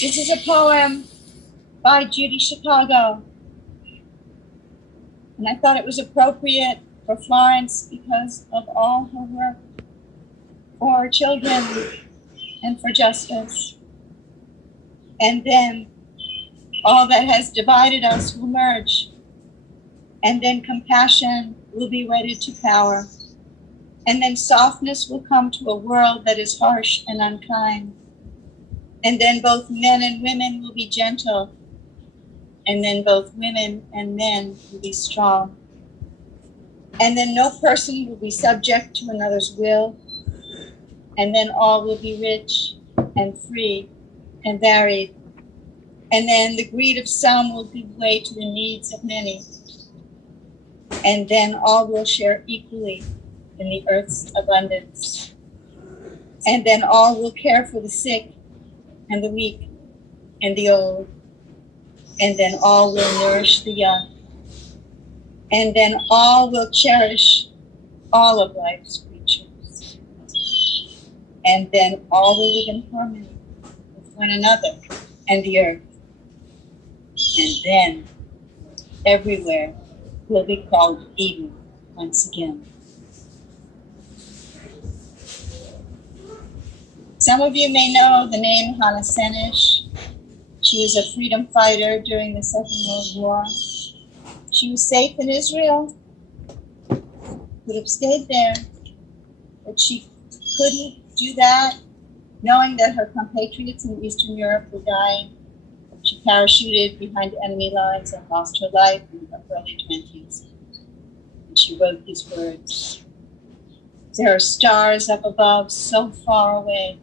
This is a poem by Judy Chicago, and I thought it was appropriate for Florence because of all her work for children and for justice. And then all that has divided us will merge, and then compassion will be wedded to power, and then softness will come to a world that is harsh and unkind. And then both men and women will be gentle. And then both women and men will be strong. And then no person will be subject to another's will. And then all will be rich and free and varied. And then the greed of some will give way to the needs of many. And then all will share equally in the earth's abundance. And then all will care for the sick and the weak and the old, and then all will nourish the young, and then all will cherish all of life's creatures, and then all will live in harmony with one another and the earth, and then everywhere will be called Eden once again. Some of you may know the name Hannah Senish. She was a freedom fighter during the Second World War. She was safe in Israel, could have stayed there, but she couldn't do that, knowing that her compatriots in Eastern Europe were dying. She parachuted behind enemy lines and lost her life in her early 20s. And she wrote these words: "There are stars up above, so far away.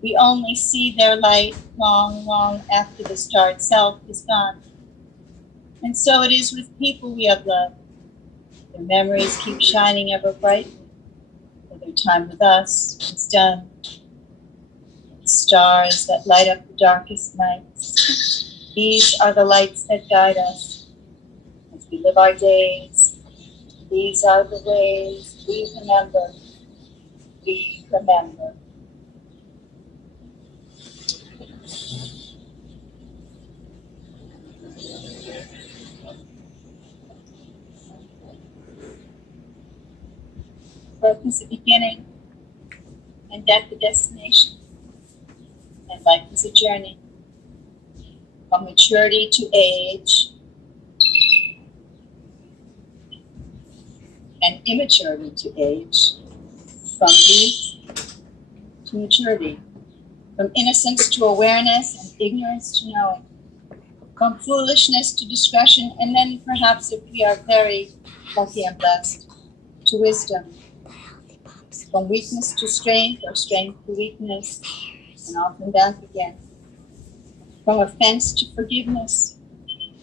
We only see their light long, long after the star itself is gone. And so it is with people we have loved. Their memories keep shining ever brightly, for their time with us is done. Stars that light up the darkest nights, these are the lights that guide us as we live our days. These are the ways we remember. We remember." Birth is the beginning, and death the destination, and life is a journey. From maturity to age, and immaturity to age, from youth to maturity, from innocence to awareness and ignorance to knowing, from foolishness to discretion, and then perhaps, if we are very lucky and blessed, to wisdom. From weakness to strength, or strength to weakness, and often back again. From offense to forgiveness,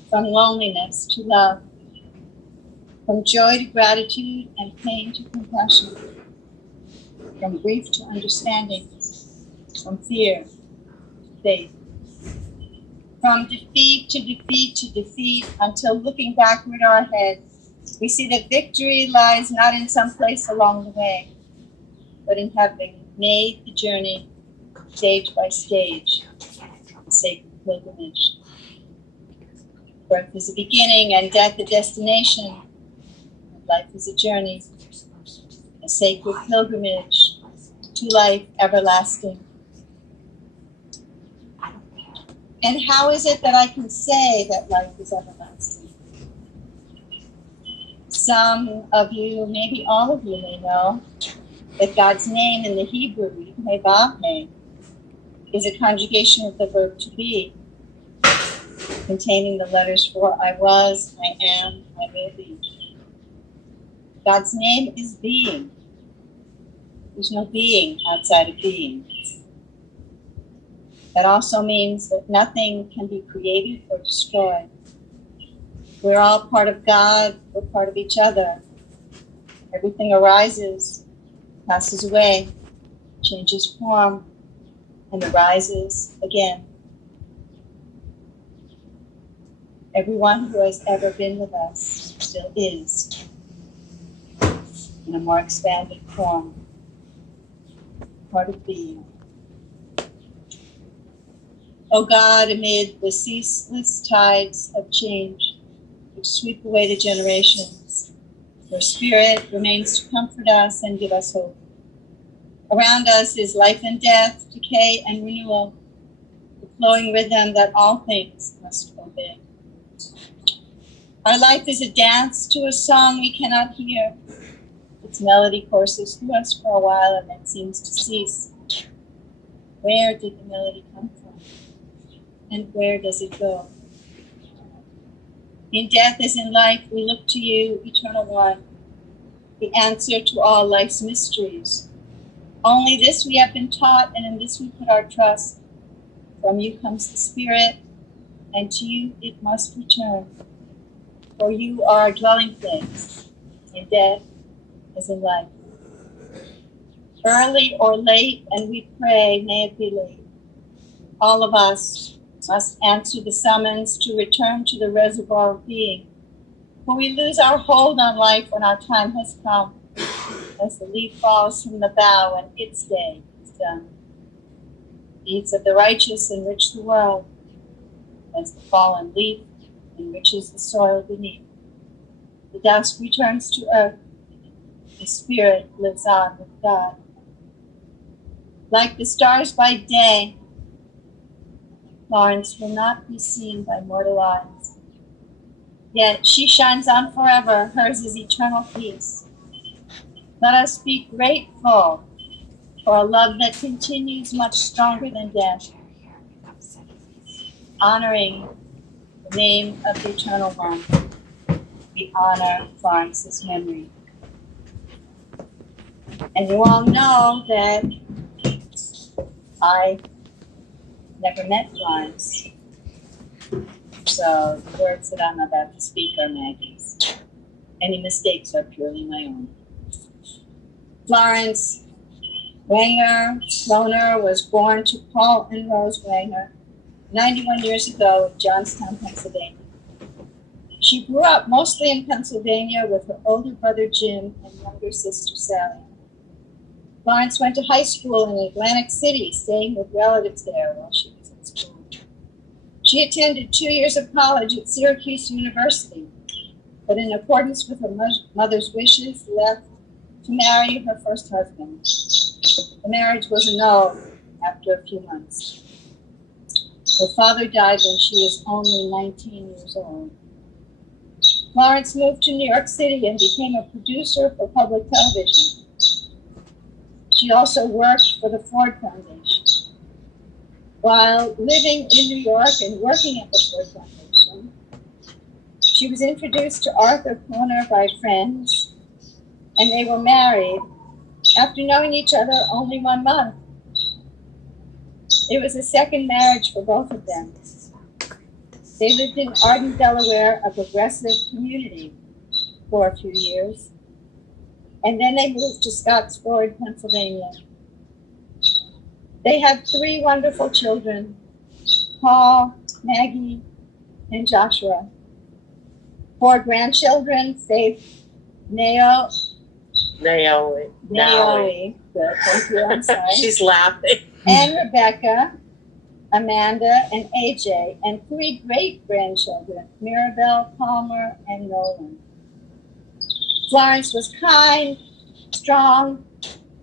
from loneliness to love, from joy to gratitude and pain to compassion, from grief to understanding, from fear to faith, from defeat to defeat to defeat, until looking backward or ahead, we see that victory lies not in some place along the way, but in having made the journey stage by stage, the sacred pilgrimage. Birth is the beginning and death the destination. Life is a journey, a sacred pilgrimage to life everlasting. And how is it that I can say that life is everlasting? Some of you, maybe all of you, may know that God's name in the Hebrew, Yud-Heh-Vav-Heh, is a conjugation of the verb to be, containing the letters for I was, I am, I will be. God's name is being. There's no being outside of being. That also means that nothing can be created or destroyed. We're all part of God, we're part of each other. Everything arises, passes away, changes form, and arises again. Everyone who has ever been with us still is, in a more expanded form, part of being. O God, amid the ceaseless tides of change which sweep away the generations, your Spirit remains to comfort us and give us hope. Around us is life and death, decay and renewal, the flowing rhythm that all things must obey. Our life is a dance to a song we cannot hear. Its melody courses through us for a while and then seems to cease. Where did the melody come from? And where does it go? In death as in life, we look to you, Eternal One, the answer to all life's mysteries. Only this we have been taught, and in this we put our trust. From you comes the Spirit, and to you it must return. For you are our dwelling place, in death as in life. Early or late, and we pray, may it be late. All of us must answer the summons to return to the reservoir of being, for we lose our hold on life when our time has come, as the leaf falls from the bough and its day is done. Deeds of the righteous enrich the world, as the fallen leaf enriches the soil beneath. The dust returns to earth, the spirit lives on with God. Like the stars by day, Florence will not be seen by mortal eyes. Yet she shines on forever, hers is eternal peace. Let us be grateful for a love that continues much stronger than death, honoring the name of the Eternal One. We honor Florence's memory. And you all know that I never met Florence, so the words that I'm about to speak are Maggie's. Any mistakes are purely my own. Florence Wagner was born to Paul and Rose Wagner 91 years ago in Johnstown, Pennsylvania. She grew up mostly in Pennsylvania with her older brother Jim and younger sister Sally. Florence went to high school in Atlantic City, staying with relatives there while she was at school. She attended 2 years of college at Syracuse University, but in accordance with her mother's wishes, left to marry her first husband. The marriage was a no after a few months. Her father died when she was only 19 years old. Florence moved to New York City and became a producer for public television. She also worked for the Ford Foundation. While living in New York and working at the Ford Foundation, she was introduced to Arthur Kohner by friends, and they were married after knowing each other only 1 month. It was a second marriage for both of them. They lived in Arden, Delaware, a progressive community, for a few years, and then they moved to Scottsford, Pennsylvania. They had 3 wonderful children, Paul, Maggie, and Joshua. 4 grandchildren, Faith, Naomi. Good, thank you, I'm sorry. She's laughing. And Rebecca, Amanda, and AJ, and 3 great-grandchildren, Mirabelle, Palmer, and Nolan. Florence was kind, strong,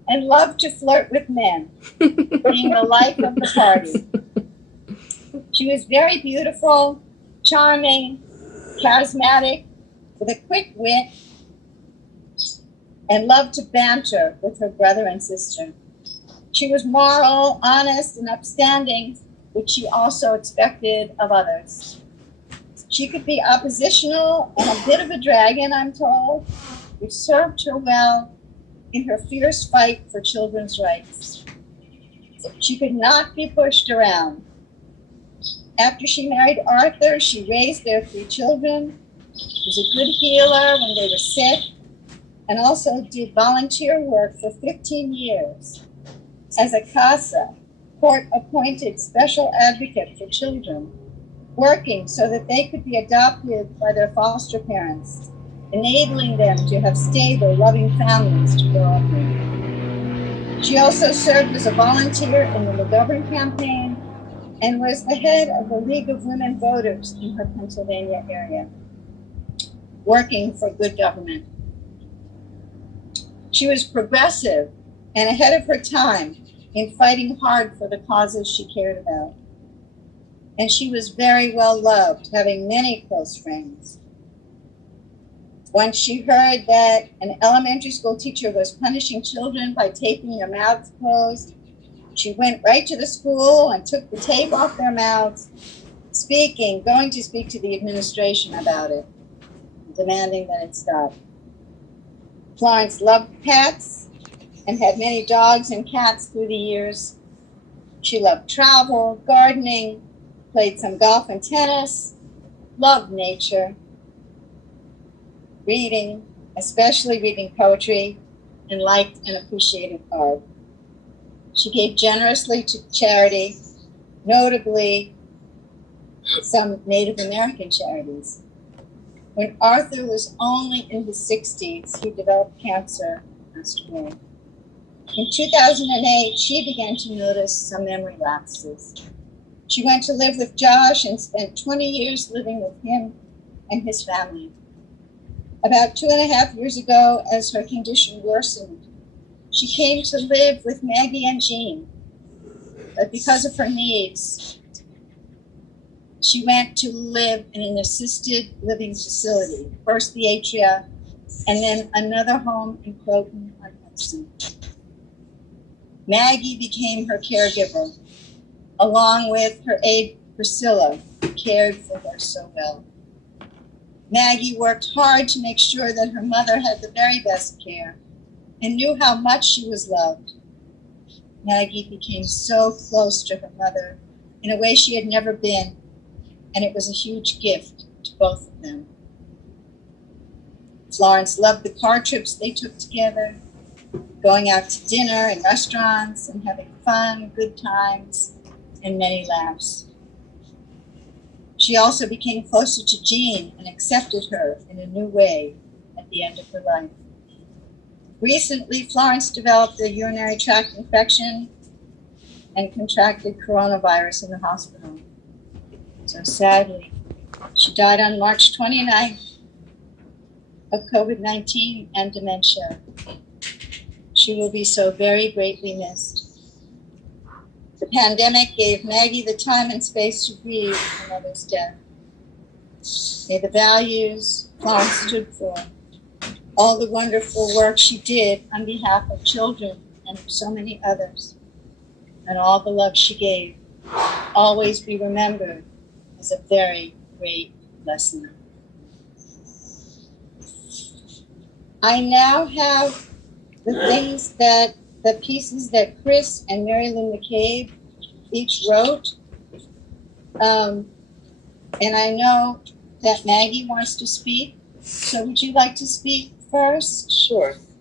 and loved to flirt with men, being the life of the party. She was very beautiful, charming, charismatic, with a quick wit, and loved to banter with her brother and sister. She was moral, honest, and upstanding, which she also expected of others. She could be oppositional and a bit of a dragon, I'm told, which served her well in her fierce fight for children's rights. She could not be pushed around. After she married Arthur, she raised their 3 children, was a good healer when they were sick, and also did volunteer work for 15 years as a CASA, court-appointed special advocate for children, working so that they could be adopted by their foster parents, enabling them to have stable, loving families to grow up in. She also served as a volunteer in the McGovern campaign and was the head of the League of Women Voters in her Pennsylvania area, working for good government. She was progressive and ahead of her time in fighting hard for the causes she cared about. And she was very well loved, having many close friends. Once she heard that an elementary school teacher was punishing children by taping their mouths closed, she went right to the school and took the tape off their mouths, going to speak to the administration about it, demanding that it stop. Florence loved pets and had many dogs and cats through the years. She loved travel, gardening, played some golf and tennis, loved nature, reading, especially reading poetry, and liked and appreciated art. She gave generously to charity, notably some Native American charities. When Arthur was only in his 60s, he developed cancer and passed away. In 2008, she began to notice some memory lapses. She went to live with Josh and spent 20 years living with him and his family. About 2.5 years ago, as her condition worsened, she came to live with Maggie and Jean. But because of her needs, she went to live in an assisted living facility, first the Atria, and then another home in Croton-on-Hudson. Maggie became her caregiver, along with her aide Priscilla, who cared for her so well. Maggie worked hard to make sure that her mother had the very best care and knew how much she was loved. Maggie became so close to her mother in a way she had never been, and it was a huge gift to both of them. Florence loved the car trips they took together, going out to dinner and restaurants and having fun, good times, and many laughs. She also became closer to Jean and accepted her in a new way at the end of her life. Recently, Florence developed a urinary tract infection and contracted coronavirus in the hospital. So sadly, she died on March 29th of COVID-19 and dementia. She will be so very greatly missed. The pandemic gave Maggie the time and space to grieve her mother's death. May the values Florence stood for, all the wonderful work she did on behalf of children and so many others, and all the love she gave, always be remembered as a very great lesson. I now have the pieces that Chris and Mary Lou McCabe each wrote. And I know that Maggie wants to speak. So would you like to speak first? Sure.